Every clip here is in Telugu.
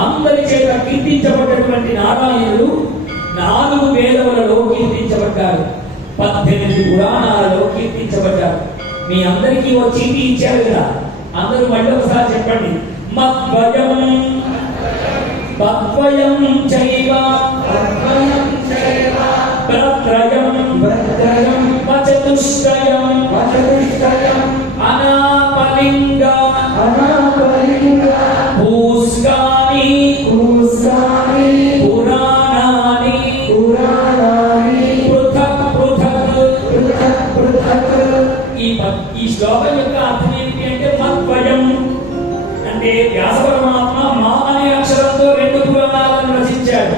అందరి చేత కీర్తించబడ్డటువంటి నారాయణుడు 4 వేదములలో కీర్తించబడ్డారు, 18 పురాణాలలో కీర్తించబడ్డారు. మీ అందరికీ ఓ చీటీ ఇచ్చారు కదా, అందరూ మళ్ళీ ఒకసారి చెప్పండి. మద్వయం తద్వయం చైవ ప్రత్రయం వచతుష్టయం అనాపలింగ భూస్కాని పురాణాని పృథక్ పృథక్. ఈ శ్లోకం యొక్క అర్థం ఏంటి అంటే మద్వయం అంటే వ్యాస పరమాత్మ మా అనే అక్షరంతో 2 పురాణాలను రచించాడు.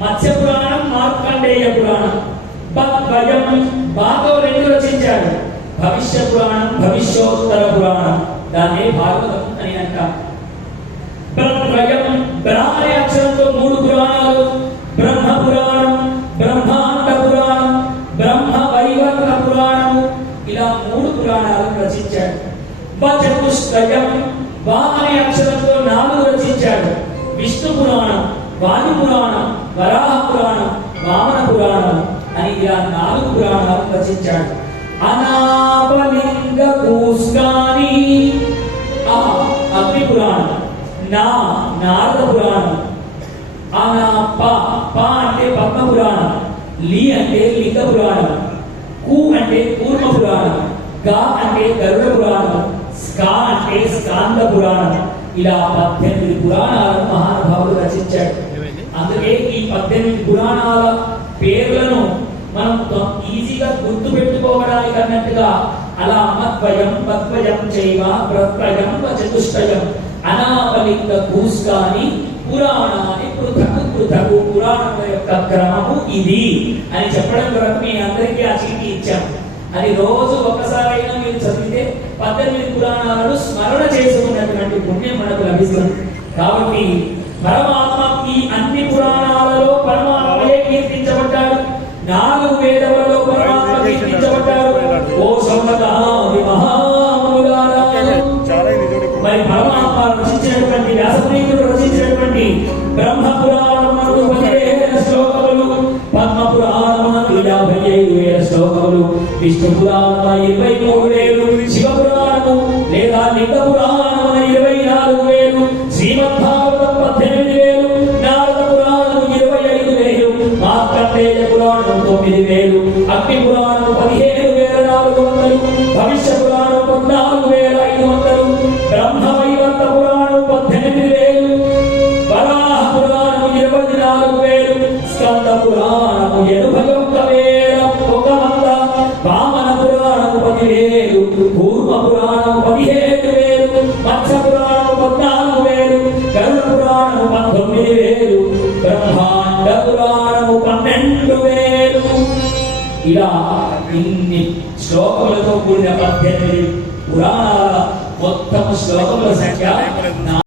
మత్స్య పురాణం, మార్కండేయ పురాణం. మద్వయం బాతో 2 రచించాడు. భవిష్య పురాణం, భవిష్యోత్తర పురాణం, దాన్ని భాగవతం అని అంటాం. బ్రహ్మయం బ్రా అనే అక్షరంతో 3 పురాణాలు, బ్రహ్మ పురాణం, బ్రహ్మాండ పురాణం, బ్రహ్మ వైవర్త పురాణం, ఇలా 3 పురాణాలను రచించాడు. వచతుష్టయం వా అనే అక్షరంతో 4 రచించాడు. విష్ణు పురాణం, వాయు పురాణం, వరాహ పురాణం, వామన పురాణం అని ఇలా 4 పురాణాలు రచించాడు. అనాపలింగ భూస్కాని అగ్ని పురాణం, నారద పురాణం, అనాప అంటే పద్మ పురాణం, లి అంటే లింగ పురాణం, కు అంటే కూర్మ పురాణం, గా అంటే గరుడ పురాణం, స్కా అంటే స్కాంద పురాణం. ఇలా 18 పురాణాలను మహానుభావుడు రచించాడు. అందుకే ఈ 18 పురాణాల పేర్లను మనం ఈజీగా గుర్తు పెట్టుకోవడానికి అన్నట్టుగా అలా మద్వయం తద్వయం చైవ ప్రత్రయం వచతుష్టయం అనాపలింగ భూస్కాని పురాణాన్ని పృథక్ పృథక్. పురాణముల యొక్క క్రమము ఇది అని చెప్పడం కొరకు మీ అందరికీ ఆ చీటీ ఇచ్చాం. అది రోజు ఒక్కసారైనా మీరు చదివితే 18 పురాణాలను స్మరణ చేసుకున్నటువంటి పుణ్యం మనకు లభిస్తుంది. కాబట్టి పరమాత్మ ఈ అన్ని పురాణాలలో పరమాత్మయే కీర్తించబడ్డాడు. 4 వేదములలో పరమాత్మ కీర్తించబడ్డాడు. ఓ సంవతాది మహాములారా, మరి పరమాత్మ రచించినటువంటి వ్యాసమునీయుడు రచించినటువంటి బ్రహ్మ పురాణమునందు 15,000 శ్లోకములు, పద్మ పురాణమునందు 55,000 శ్లోకములు, విష్ణు పురాణము 23,000, శివ పురాణము లేదా లింగ పురాణము 24,000, శ్రీమద్భాగవతం 18,000, నారద పురాణము 25,000, మార్కండేయ పురాణం 9,000, అగ్ని పురాణం 15,400, భవిష్య పురాణం 14,500, బ్రహ్మ వైవర్త పురాణం 18,000, వరాహ పురాణం 24,000, స్కంద పురాణం 81,100, వామన పురాణం 10,000, కూర్మ పురాణం 17,000, మత్స్య పురాణం 14,000, గరుడ పురాణం 19,000, బ్రహ్మాండ పురాణం 12,000. ఇలా ఇన్ని శ్లోకములతో కూడిన 18 పురాణాల మొత్తం శ్లోకముల సంఖ్య